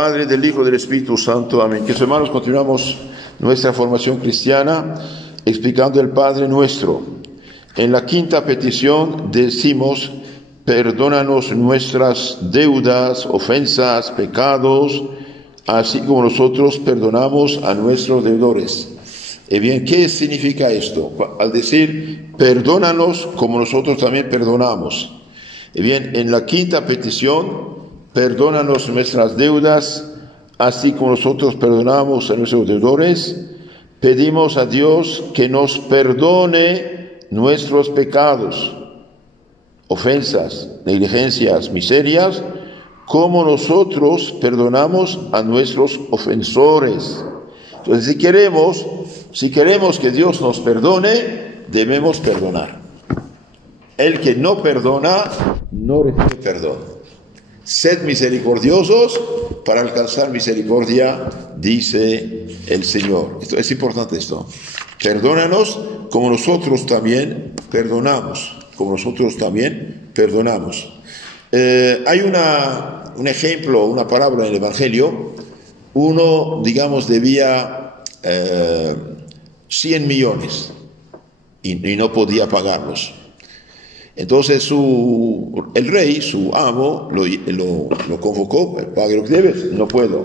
Padre, del Hijo y del Espíritu Santo. Amén. Que hermanos, continuamos nuestra formación cristiana explicando el Padre Nuestro. En la quinta petición decimos: perdónanos nuestras deudas, ofensas, pecados, así como nosotros perdonamos a nuestros deudores. Bien, ¿qué significa esto? Al decir, perdónanos como nosotros también perdonamos. Bien, en la quinta petición, perdónanos nuestras deudas, así como nosotros perdonamos a nuestros deudores. Pedimos a Dios que nos perdone nuestros pecados, ofensas, negligencias, miserias, como nosotros perdonamos a nuestros ofensores. Entonces, si queremos que Dios nos perdone, debemos perdonar. El que no perdona, no recibe perdón. Sed misericordiosos para alcanzar misericordia, dice el Señor. Esto es importante esto. Perdónanos como nosotros también perdonamos. Como nosotros también perdonamos. Hay un ejemplo, una palabra en el Evangelio. Uno, digamos, debía 100 millones y no podía pagarlos. Entonces el rey, su amo, lo convocó: pague lo que debes. No puedo.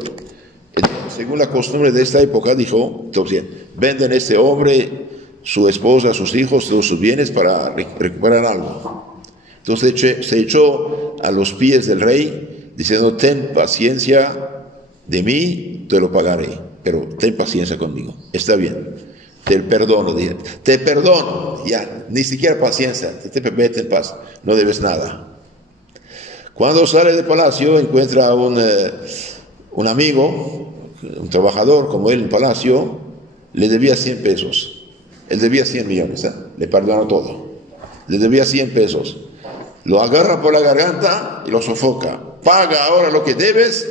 Entonces, según la costumbre de esta época, dijo: entonces, venden a este hombre, su esposa, sus hijos, todos sus bienes para recuperar algo. Entonces se echó a los pies del rey, diciendo: ten paciencia de mí, te lo pagaré, pero ten paciencia conmigo. Está bien. Te perdono, te perdono, ya, ni siquiera paciencia, vete en paz, no debes nada. Cuando sale del palacio, encuentra un amigo, un trabajador como él en el palacio, le debía 100 pesos. Él debía 100 millones, le perdonó todo. Le debía 100 pesos. Lo agarra por la garganta y lo sofoca. Paga ahora lo que debes.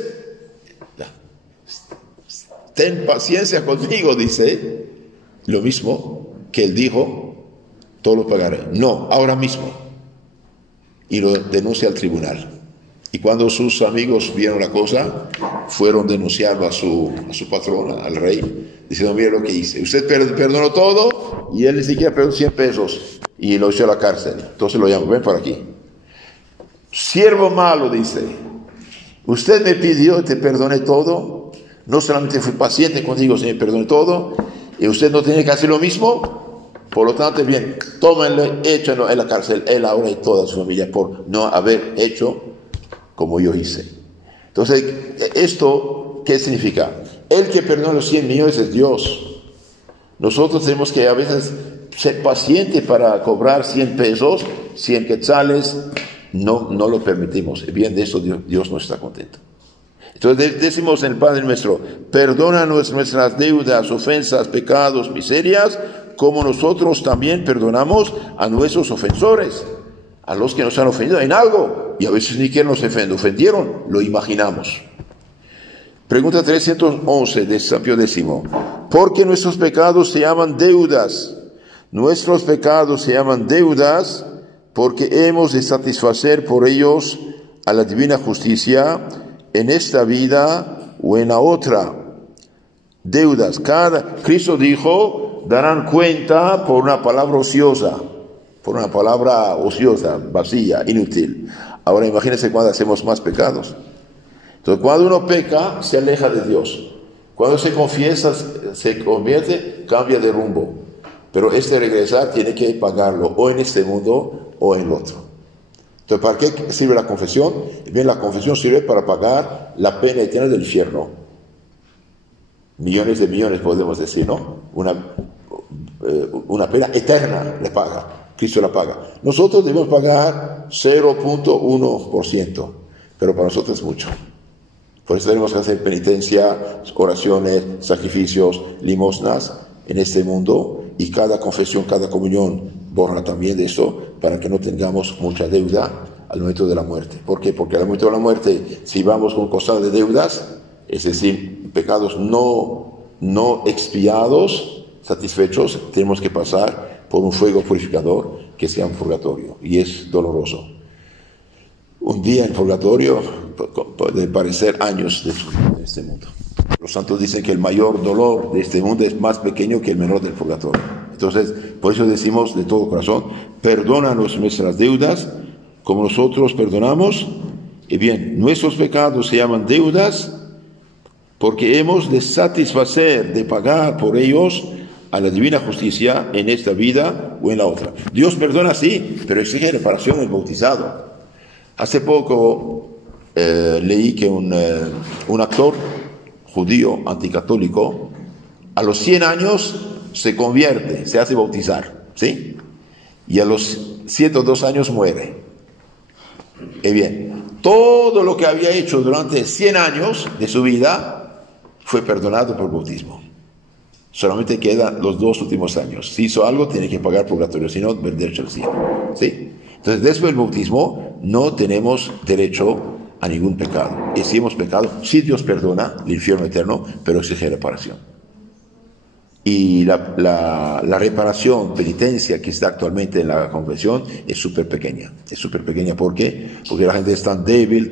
Ten paciencia conmigo, dice. Lo mismo que él dijo: todo lo pagaré. No, ahora mismo. Y lo denuncia al tribunal. Y cuando sus amigos vieron la cosa, fueron denunciando a su patrón, al rey, diciendo: mire lo que hice. Usted perdonó todo y él ni siquiera perdonó 100 pesos y lo echó a la cárcel. Entonces lo llamó: ven por aquí. Siervo malo, dice, usted me pidió que te perdone todo. No solamente fui paciente contigo, sino que perdone todo. Y usted no tiene que hacer lo mismo. Por lo tanto, bien, tómenle, échenlo en la cárcel, él ahora y toda su familia, por no haber hecho como yo hice. Entonces, ¿esto qué significa? El que perdona los 100 millones es Dios. Nosotros tenemos que a veces ser pacientes para cobrar 100 pesos, 100 quetzales, no lo permitimos. Bien, de eso Dios no está contento. Entonces decimos en el Padre Nuestro: perdónanos nuestras deudas, ofensas, pecados, miserias, como nosotros también perdonamos a nuestros ofensores, a los que nos han ofendido en algo, y a veces ni siquiera nos ofendieron, lo imaginamos. Pregunta 311 de San Pío X. ¿Por qué nuestros pecados se llaman deudas? Nuestros pecados se llaman deudas porque hemos de satisfacer por ellos a la divina justicia en esta vida o en la otra. Deudas. Cristo dijo: darán cuenta por una palabra ociosa, vacía, inútil. Ahora imagínense cuando hacemos más pecados. Entonces, cuando uno peca, se aleja de Dios. Cuando se confiesa, se convierte, cambia de rumbo. Pero regresar tiene que pagarlo, o en este mundo o en el otro. Entonces, ¿para qué sirve la confesión? Bien, la confesión sirve para pagar la pena eterna del infierno. Millones de millones, podemos decir, ¿no? Una pena eterna le paga. Cristo la paga. Nosotros debemos pagar 0.1%, pero para nosotros es mucho. Por eso tenemos que hacer penitencia, oraciones, sacrificios, limosnas en este mundo, y cada confesión, cada comunión borra también de eso, para que no tengamos mucha deuda al momento de la muerte. ¿Por qué? Porque al momento de la muerte, si vamos con cosas de deudas, es decir, pecados no expiados, satisfechos, tenemos que pasar por un fuego purificador que sea un purgatorio, y es doloroso. un día en purgatorio puede parecer años de este mundo. Los santos dicen que el mayor dolor de este mundo es más pequeño que el menor del purgatorio. Entonces, por eso decimos de todo corazón, perdónanos nuestras deudas, como nosotros perdonamos. Y bien, nuestros pecados se llaman deudas, porque hemos de satisfacer, de pagar por ellos a la divina justicia en esta vida o en la otra. Dios perdona, sí, pero exige reparación el bautizado. Hace poco leí que un actor judío anticatólico a los 100 años se convierte, se hace bautizar, ¿sí? Y a los 102 años muere. Y bien, todo lo que había hecho durante 100 años de su vida fue perdonado por bautismo. Solamente quedan los 2 últimos años. Si hizo algo, tiene que pagar purgatorio, si no, perderse el cielo, ¿sí? Entonces, después del bautismo, no tenemos derecho a ningún pecado. Y si hemos pecado, sí Dios perdona el infierno eterno, pero exige reparación. Y la reparación, penitencia que está actualmente en la confesión es súper pequeña. Es súper pequeña, ¿por qué? Porque la gente es tan débil,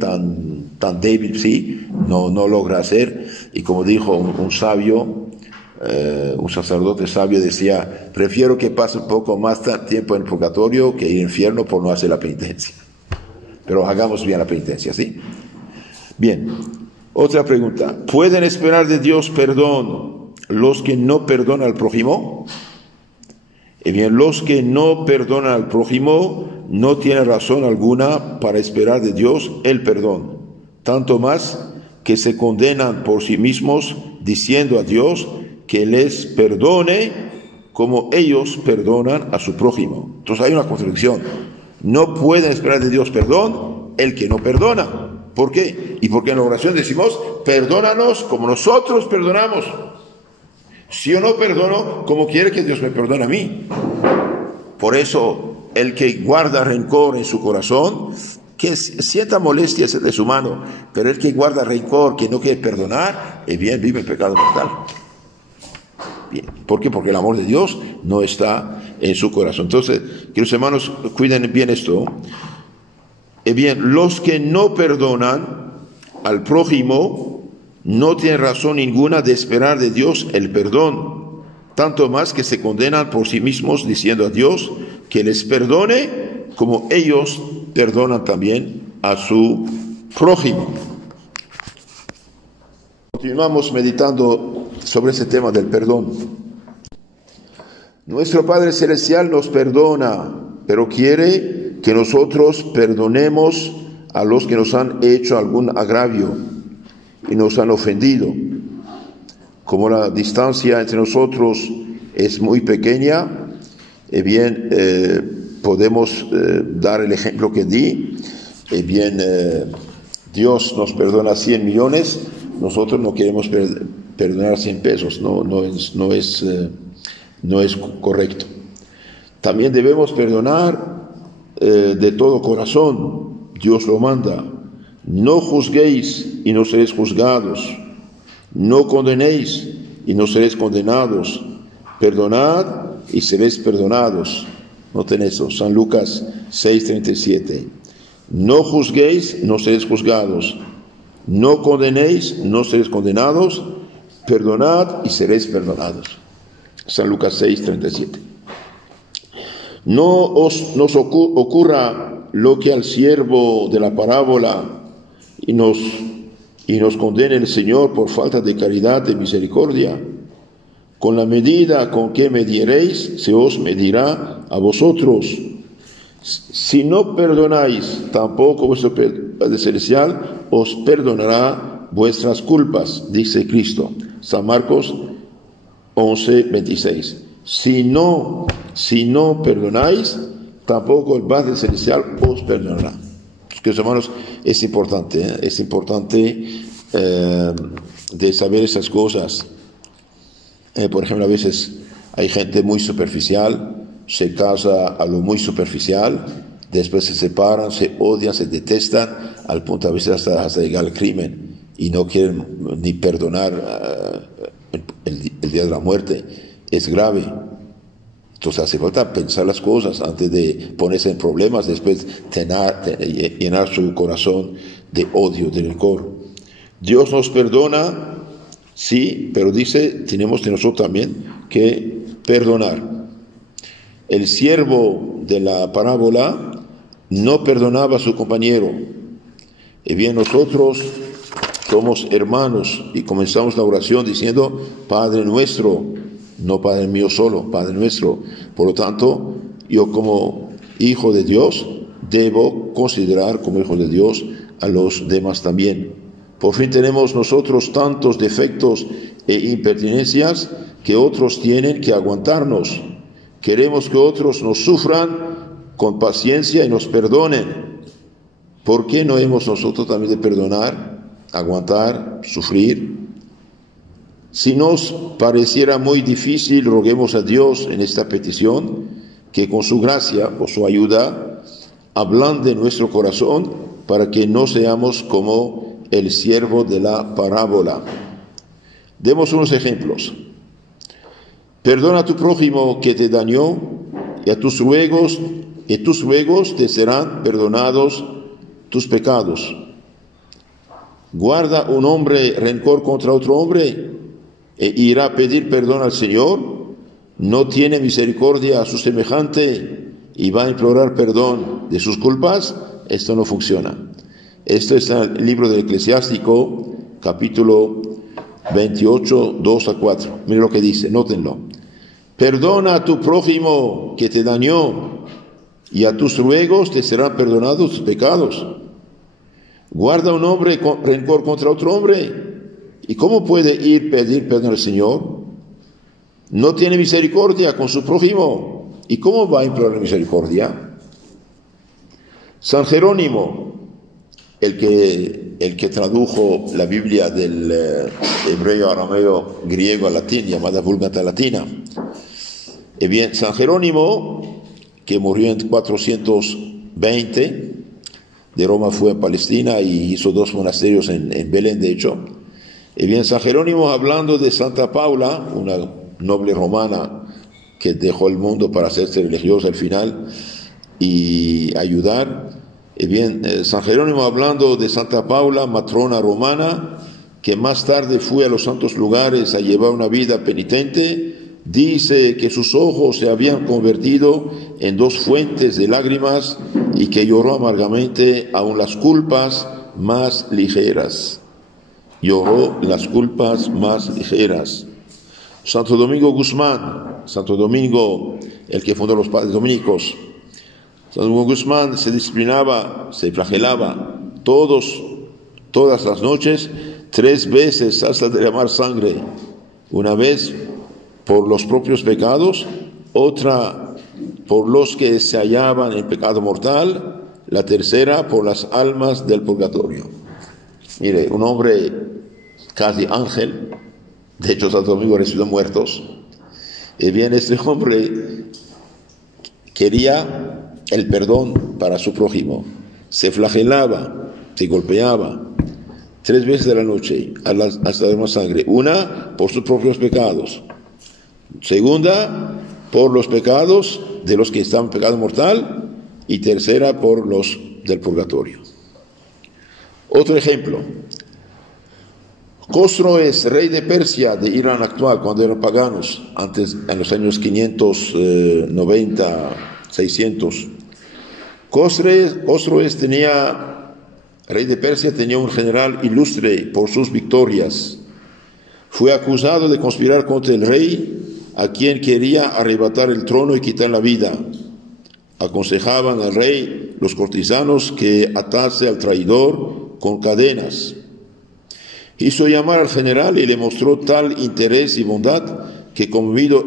sí, no logra hacer. Y como dijo un sabio, un sacerdote sabio decía, prefiero que pase un poco más tiempo en el purgatorio que ir al infierno por no hacer la penitencia. Pero hagamos bien la penitencia, ¿sí? Bien, otra pregunta. ¿Pueden esperar de Dios perdón los que no perdonan al prójimo? Bien, los que no perdonan al prójimo no tienen razón alguna para esperar de Dios el perdón, tanto más que se condenan por sí mismos diciendo a Dios que les perdone como ellos perdonan a su prójimo. Entonces hay una contradicción. No pueden esperar de Dios perdón el que no perdona. ¿Por qué? Y porque en la oración decimos, perdónanos como nosotros perdonamos. Si yo no perdono, ¿cómo quiere que Dios me perdone a mí? Por eso, el que guarda rencor en su corazón, que sienta molestias de su mano, pero el que guarda rencor, que no quiere perdonar, bien vive el pecado mortal. Bien. ¿Por qué? Porque el amor de Dios no está en su corazón. Entonces, queridos hermanos, cuiden bien esto. Bien, los que no perdonan al prójimo no tienen razón ninguna de esperar de Dios el perdón, tanto más que se condenan por sí mismos diciendo a Dios que les perdone como ellos perdonan también a su prójimo. Continuamos meditando sobre ese tema del perdón. Nuestro Padre Celestial nos perdona, pero quiere que nosotros perdonemos a los que nos han hecho algún agravio y nos han ofendido. Como la distancia entre nosotros es muy pequeña, podemos dar el ejemplo que di. Dios nos perdona 100 millones, nosotros no queremos perdonar 100 pesos, no es correcto. También debemos perdonar de todo corazón. Dios lo manda. No juzguéis y no seréis juzgados. No condenéis y no seréis condenados. Perdonad y seréis perdonados. Noten eso, San Lucas 6:37. No juzguéis, no seréis juzgados. No condenéis, no seréis condenados. Perdonad y seréis perdonados. San Lucas 6:37. No nos ocurra lo que al siervo de la parábola y nos condene el Señor por falta de caridad, de misericordia. Con la medida con que mediereis, se os medirá a vosotros. Si no perdonáis, tampoco vuestro Padre Celestial os perdonará vuestras culpas, dice Cristo. San Marcos 11:26. Si no perdonáis, tampoco el Padre Celestial os perdonará. Queridos hermanos, es importante de saber esas cosas. Por ejemplo, a veces hay gente muy superficial, se casa a lo muy superficial, después se separan, se odian, se detestan, al punto a veces hasta llegar al crimen, y no quieren ni perdonar el día de la muerte. Es grave. Entonces hace falta pensar las cosas antes de ponerse en problemas, después llenar su corazón de odio, de rencor. Dios nos perdona, sí, pero dice, tenemos de nosotros también que perdonar. El siervo de la parábola no perdonaba a su compañero. Y bien, nosotros somos hermanos y comenzamos la oración diciendo, Padre nuestro, no Padre mío solo, Padre nuestro. Por lo tanto, yo como hijo de Dios debo considerar como hijo de Dios a los demás también. Por fin tenemos nosotros tantos defectos e impertinencias que otros tienen que aguantarnos. Queremos que otros nos sufran con paciencia y nos perdonen. ¿Por qué no hemos nosotros también de perdonar, aguantar, sufrir? Si nos pareciera muy difícil, roguemos a Dios en esta petición, que con su gracia o su ayuda ablande nuestro corazón para que no seamos como el siervo de la parábola. Demos unos ejemplos. Perdona a tu prójimo que te dañó, y tus ruegos te serán perdonados tus pecados. Guarda un hombre rencor contra otro hombre, e irá a pedir perdón al Señor. No tiene misericordia a su semejante y va a implorar perdón de sus culpas. Esto no funciona. Esto está en el libro del Eclesiástico, capítulo 28, 2 a 4. Miren lo que dice, nótenlo. Perdona a tu prójimo que te dañó, y a tus ruegos te serán perdonados tus pecados. Guarda un hombre rencor contra otro hombre. ¿Y cómo puede ir a pedir perdón al Señor? No tiene misericordia con su prójimo. ¿Y cómo va a implorar misericordia? San Jerónimo, el que tradujo la Biblia del hebreo, arameo, griego a latín, llamada Vulgata Latina. Bien, San Jerónimo, que murió en 420, de Roma fue a Palestina y hizo 2 monasterios en Belén, de hecho. Bien, San Jerónimo, hablando de Santa Paula, una noble romana que dejó el mundo para hacerse religiosa al final y ayudar. Bien, San Jerónimo, hablando de Santa Paula, matrona romana, que más tarde fue a los santos lugares a llevar una vida penitente, dice que sus ojos se habían convertido en 2 fuentes de lágrimas y que lloró amargamente aún las culpas más ligeras. Lloró las culpas más ligeras. Santo Domingo Guzmán, Santo Domingo, el que fundó los padres dominicos, Santo Domingo Guzmán se disciplinaba, se flagelaba todas las noches, 3 veces hasta derramar sangre. Una vez por los propios pecados, otra por los que se hallaban en pecado mortal, la tercera por las almas del purgatorio. Mire, un hombre casi ángel, de hecho Santo Domingo resucitó muertos. Y bien, este hombre quería el perdón para su prójimo, se flagelaba, se golpeaba 3 veces de la noche hasta derramar sangre. Una por sus propios pecados, segunda por los pecados de los que estaban en pecado mortal, y tercera por los del purgatorio. Otro ejemplo, Khosroes, rey de Persia, de Irán actual, cuando eran paganos, antes, en los años 590, 600. Khosroes rey de Persia, tenía un general ilustre por sus victorias. Fue acusado de conspirar contra el rey, a quien quería arrebatar el trono y quitar la vida. Aconsejaban al rey los cortesanos que atase al traidor con cadenas. Hizo llamar al general y le mostró tal interés y bondad que, conmovido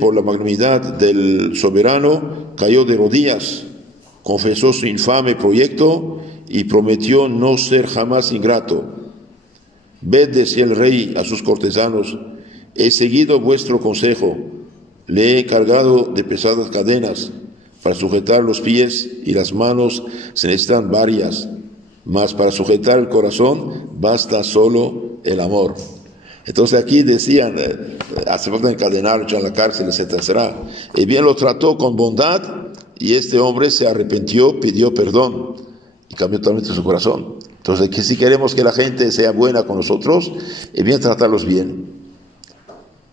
por la magnanimidad del soberano, cayó de rodillas, confesó su infame proyecto y prometió no ser jamás ingrato. Ved, decía el rey a sus cortesanos, he seguido vuestro consejo, le he cargado de pesadas cadenas, para sujetar los pies y las manos se necesitan varias, mas para sujetar el corazón basta solo el amor. Entonces aquí decían, hace falta encadenarlo, echar en la cárcel, etcétera. Y bien lo trató con bondad, y este hombre se arrepintió, pidió perdón, y cambió totalmente su corazón. Entonces, que si queremos que la gente sea buena con nosotros, es bien tratarlos bien.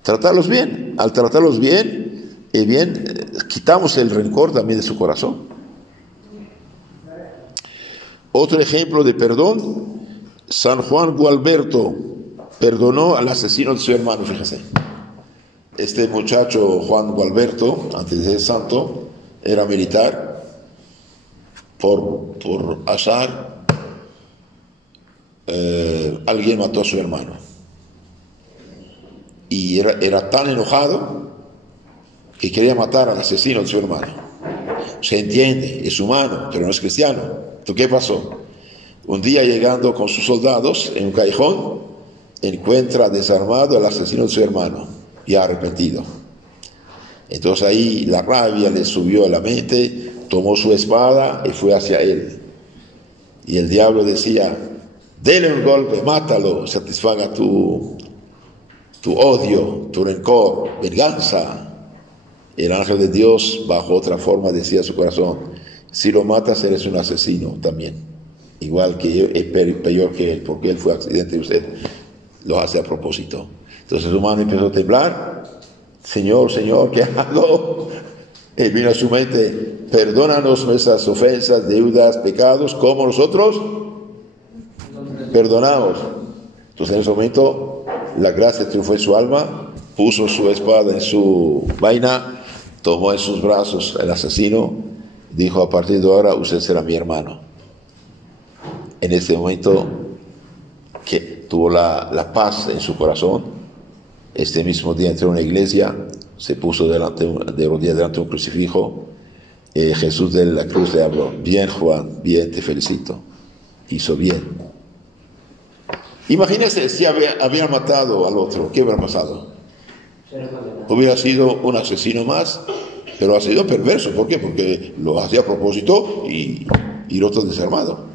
Tratarlos bien. Al tratarlos bien, es bien, quitamos el rencor también de su corazón. Otro ejemplo de perdón, San Juan Gualberto perdonó al asesino de su hermano, fíjese. Este muchacho Juan Gualberto, antes de ser santo, era militar. Por azar, alguien mató a su hermano. Y era tan enojado que quería matar al asesino de su hermano. Se entiende, es humano, pero no es cristiano. Entonces, ¿qué pasó? Un día, llegando con sus soldados en un callejón, encuentra desarmado al asesino de su hermano, ya arrepentido. Entonces ahí la rabia le subió a la mente, tomó su espada y fue hacia él. Y el diablo decía: dele un golpe, mátalo, satisfaga tu odio, tu rencor, venganza. El ángel de Dios, bajo otra forma, decía a su corazón: si lo matas, eres un asesino también, igual que yo, es peor que él, porque él fue accidente y usted lo hace a propósito. Entonces su mano empezó a temblar. Señor, ¿qué hago? Y vino a su mente: perdónanos nuestras ofensas, deudas, pecados, como nosotros perdonamos. Entonces en ese momento la gracia triunfó en su alma, puso su espada en su vaina, tomó en sus brazos el asesino, dijo: a partir de ahora usted será mi hermano. En ese momento que tuvo la paz en su corazón, este mismo día entró a una iglesia, se puso de rodillas delante de un crucifijo. Jesús de la cruz le habló: bien, Juan, bien, te felicito, hizo bien. Imagínese si había matado al otro, ¿qué hubiera pasado? Hubiera sido un asesino más, pero ha sido perverso. ¿Por qué? Porque lo hacía a propósito y el otro desarmado.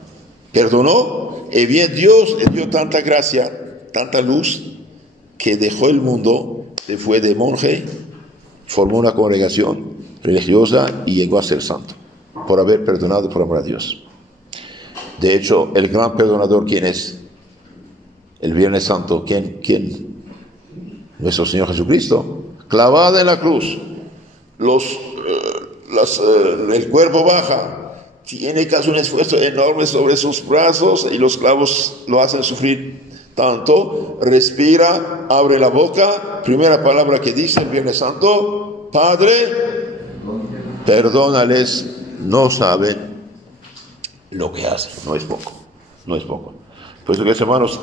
Perdonó, y bien Dios le dio tanta gracia, tanta luz, que dejó el mundo, se fue de monje, formó una congregación religiosa y llegó a ser santo, por haber perdonado por amor a Dios. De hecho, el gran perdonador, ¿quién es? El Viernes Santo, ¿quién? Nuestro Señor Jesucristo, clavado en la cruz, el cuerpo baja, tiene que hacer un esfuerzo enorme sobre sus brazos y los clavos lo hacen sufrir tanto. Respira, abre la boca, primera palabra que dice el Viernes Santo: Padre, perdónales, no saben lo que hacen. No es poco. Por eso, que hermanos,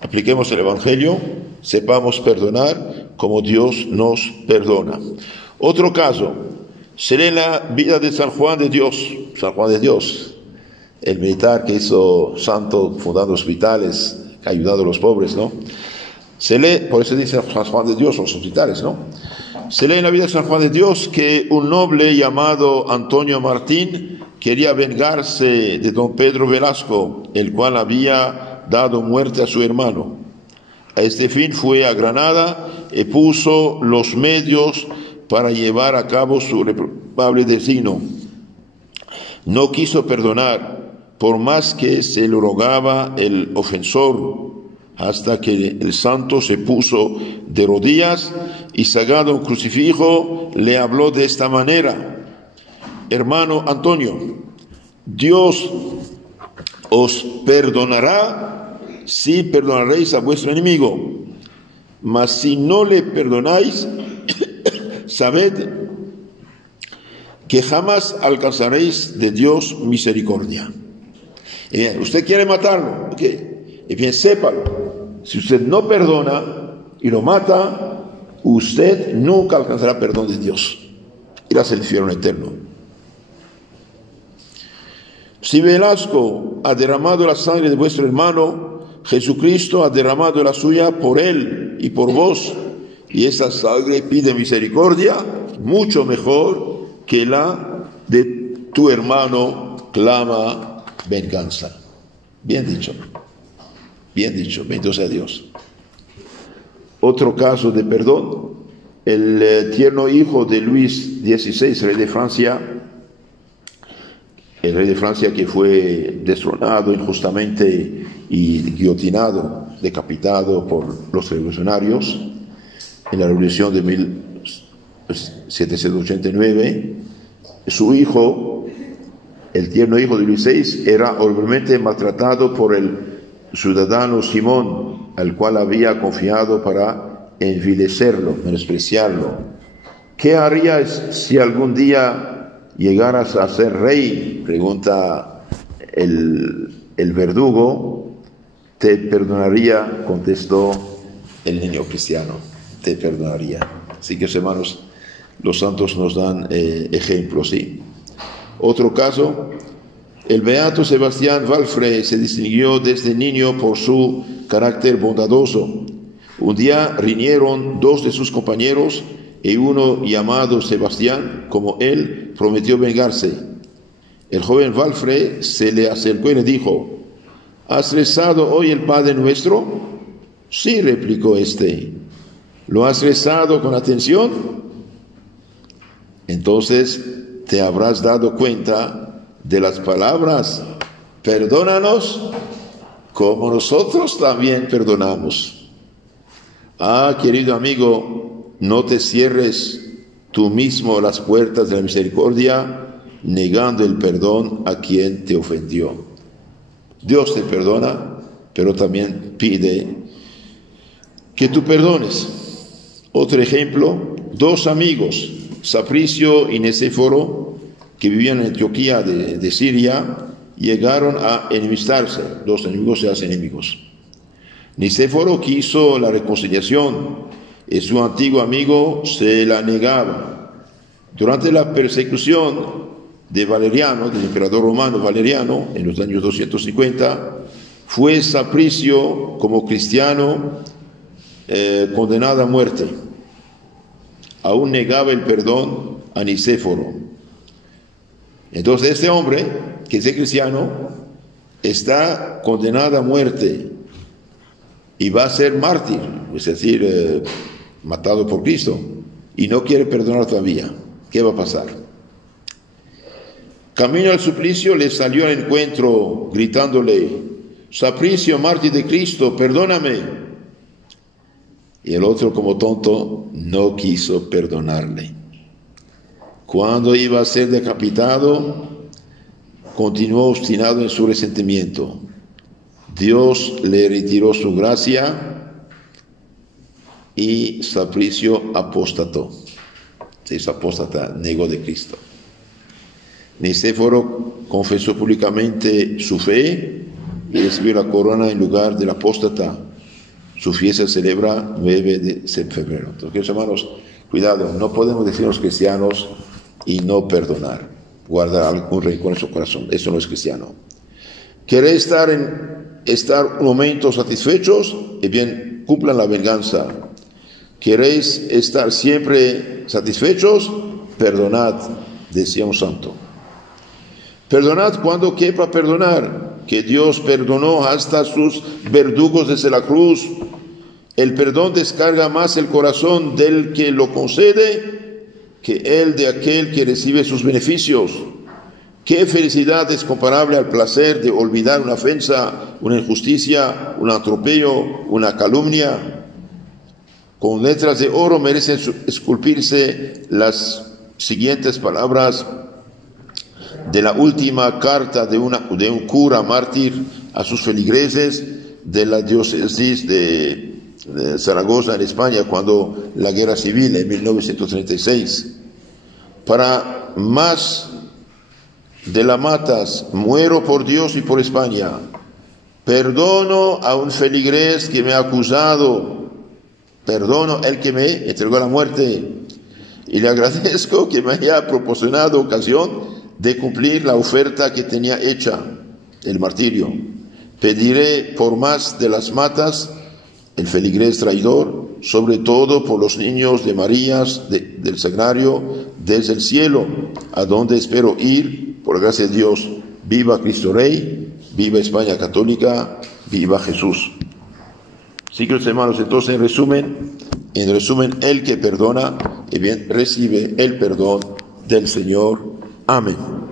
apliquemos el Evangelio, sepamos perdonar como Dios nos perdona. Otro caso, será en la vida de San Juan de Dios, el militar que hizo santo fundando hospitales, ayudando a los pobres, ¿no? Se lee, por eso dice San Juan de Dios, los hospitales, ¿no? Se lee en la vida de San Juan de Dios que un noble llamado Antonio Martín quería vengarse de don Pedro Velasco, el cual había dado muerte a su hermano. A este fin fue a Granada y puso los medios para llevar a cabo su reprobable destino. No quiso perdonar, por más que se lo rogaba el ofensor, hasta que el santo se puso de rodillas y, sacando un crucifijo, le habló de esta manera: hermano Antonio, Dios os perdonará si perdonaréis a vuestro enemigo, mas si no le perdonáis, sabed que jamás alcanzaréis de Dios misericordia. Y bien, usted quiere matarlo, ¿okay? Y bien, sépalo, si usted no perdona y lo mata, usted nunca alcanzará perdón de Dios, irás al infierno eterno. Si Velasco ha derramado la sangre de vuestro hermano, Jesucristo ha derramado la suya por él y por vos, y esa sangre pide misericordia, mucho mejor que la de tu hermano clama venganza. Bien dicho, bendito sea Dios. Otro caso de perdón, el tierno hijo de Luis XVI, rey de Francia, el rey de Francia que fue destronado injustamente y guillotinado, decapitado por los revolucionarios en la revolución de 1789. Su hijo, el tierno hijo de Luis XVI, era horriblemente maltratado por el ciudadano Simón, al cual había confiado para envilecerlo, menospreciarlo. ¿Qué harías si algún día llegaras a ser rey? Pregunta el verdugo. Te perdonaría, contestó el niño cristiano, te perdonaría. Así que, hermanos, los santos nos dan ejemplos, ¿sí? Otro caso, el beato Sebastián Valfre se distinguió desde niño por su carácter bondadoso. Un día riñeron dos de sus compañeros y uno llamado Sebastián, como él, prometió vengarse. El joven Valfre se le acercó y le dijo: ¿has rezado hoy el Padre Nuestro? Sí, replicó este. ¿Lo has rezado con atención? Entonces te habrás dado cuenta de las palabras: perdónanos como nosotros también perdonamos. Ah, querido amigo, no te cierres tú mismo las puertas de la misericordia, negando el perdón a quien te ofendió. Dios te perdona, pero también pide que tú perdones. Otro ejemplo, dos amigos, Sapricio y Nicéforo, que vivían en Antioquía de Siria, llegaron a enemistarse. Dos enemigos se hacen enemigos. Nicéforo quiso la reconciliación y su antiguo amigo se la negaba. Durante la persecución de Valeriano, del emperador romano Valeriano, en los años 250, fue Sapricio, como cristiano, condenado a muerte. Aún negaba el perdón a Nicéforo. Entonces este hombre, que es cristiano, está condenado a muerte y va a ser mártir, es decir, matado por Cristo, y no quiere perdonar todavía. ¿Qué va a pasar? Camino al suplicio le salió al encuentro gritándole: Sapricio, mártir de Cristo, perdóname. Y el otro, como tonto, no quiso perdonarle. Cuando iba a ser decapitado, continuó obstinado en su resentimiento. Dios le retiró su gracia y Sapricio apostató. Se hizo apóstata, negó de Cristo. Nicéforo confesó públicamente su fe y recibió la corona en lugar del apóstata. Su fiesta se celebra 9 de febrero. Entonces, hermanos, cuidado, no podemos decir los cristianos y no perdonar, guardar algún rencor en su corazón. Eso no es cristiano. ¿Queréis estar un momento satisfechos? Bien, cumplan la venganza. ¿Queréis estar siempre satisfechos? Perdonad, decía un santo. Perdonad cuando quepa perdonar, que Dios perdonó hasta sus verdugos desde la cruz. El perdón descarga más el corazón del que lo concede que el de aquel que recibe sus beneficios. Qué felicidad es comparable al placer de olvidar una ofensa, una injusticia, un atropello, una calumnia. Con letras de oro merecen esculpirse las siguientes palabras de la última carta de un cura mártir a sus feligreses de la diócesis de Zaragoza en España, cuando la guerra civil en 1936. Para más de la matas, muero por Dios y por España. Perdono a un feligrés que me ha acusado. Perdono al que me entregó a la muerte. Y le agradezco que me haya proporcionado ocasión de cumplir la oferta que tenía hecha, el martirio. Pediré por más de las matas, el feligrés traidor, sobre todo por los niños de Marías del Sagrario, desde el cielo, a donde espero ir, por la gracia de Dios. Viva Cristo Rey, viva España católica, viva Jesús. Sí, queridos hermanos, entonces en resumen, En resumen, el que perdona, bien, recibe el perdón del Señor. Amén.